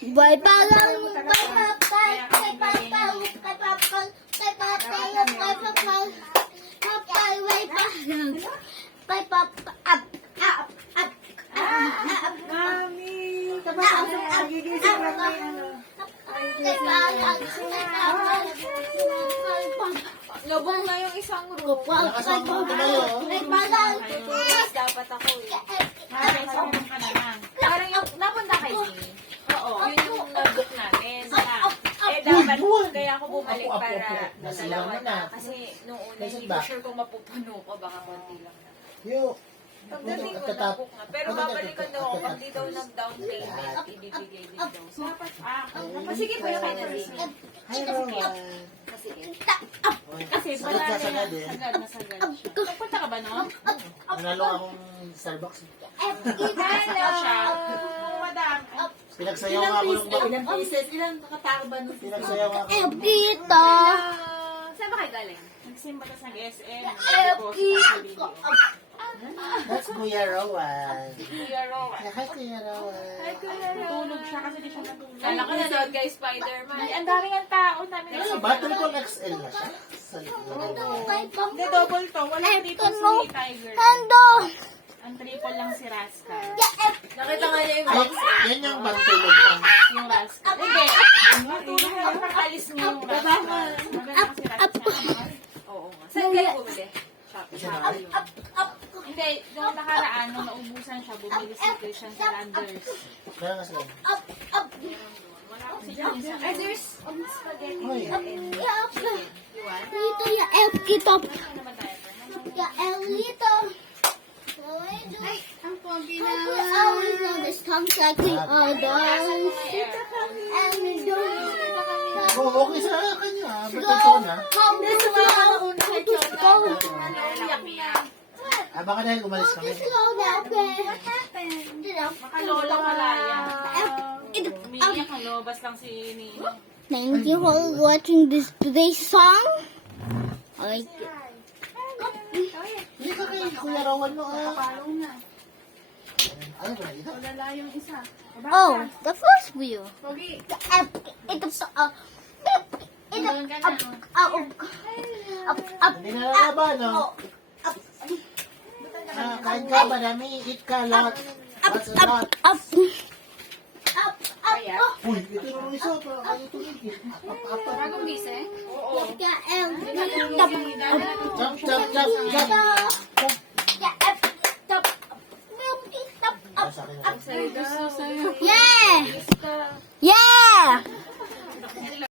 Bye palang, bye papay, bye papal, bye papal, bye papay, bye papal, papay, bye palang, bye papa, up, up, up, up, Mami, kapag nagigising lang may ano. bye palang, bye papal, Lubong na yung isang room. nakasama ko kayo. Bye palang, Ayun, dapat ako eh. Nakasama ka na lang. Parang yung napunta kay Sini. Oo. Yun yung nag-book namin. Dapat kaya ako bumalik para dalawa na. Kasi nung una, hindi ko sure kung mapupuno ko. Baka konti lang na. Yo. Pagdating ko na-book na. Pero babalikan daw ako. Pag di daw nag-down payment, ibibigay din daw. So, sige po yung kay Nadine. Hi, Rowan. Sige. Kasi Sagad wala na na sagad yan. eh. Sagad na sagad siya. Nagpunta ka ba noon? Nanalo akong Starbucks. Hello! Madam. Pinagsayaw nga ako nung Ilang pieces? Ilang nakatao ba nung Pinagsayaw nga ako. dito, Saan ba kayo galing? nagsimba ka sa SM? dito, That's Kuya Rowan. Kuya Rowan. Hi, Kuya Rowan. Tulog siya kasi di siya natulog. Kala ko nanood kay Spider-Man. Ang daming ang tao namin. Ano, Battle Call XL na siya? Sa Hindi, double to. Wala dito si Tiger. Nando, Ang triple lang si Raska. Nakita nga niya yung Ay, box. yan yung bantulog mo. Yung Raska. Hindi. Matulog lang pag alis niyo yung Raska. Maganda si Raska. Oo nga. Saan kayo bumili? Sinari. Hindi, nung nakaraan, nung naubusan siya, bumili si Christian sa Landers. Kaya nga sila. Wala ko si Johnson. Ay, there's spaghetti Hoy. and chicken. You want? dito yung elf kito, Ano naman tayo? yung elf dito. Ang pogi We always know the songs like we all dance. And we don't Oh, okay sa kanya. Ba't ito na? come this slow, go Baka dahil umalis kami. slow now, okay? What happened? Makalola malaya. It- Umiiyak ang lobas lang si Nino. Thank you for watching this today's song. Okay. Hindi ka kay Kuya Rowan mo. Ano ba na dito? Wala yung isa. Oh, the first view. Pogi. It's Doon ka na. up. Hindi na nalaban, no? Kain ka, madami. Eat ka, lot. Lots and lot. Uy, ito yung isa. Ano ito yung Bagong gising? Oo. Jump, jump, jump, jump. Sa akin na.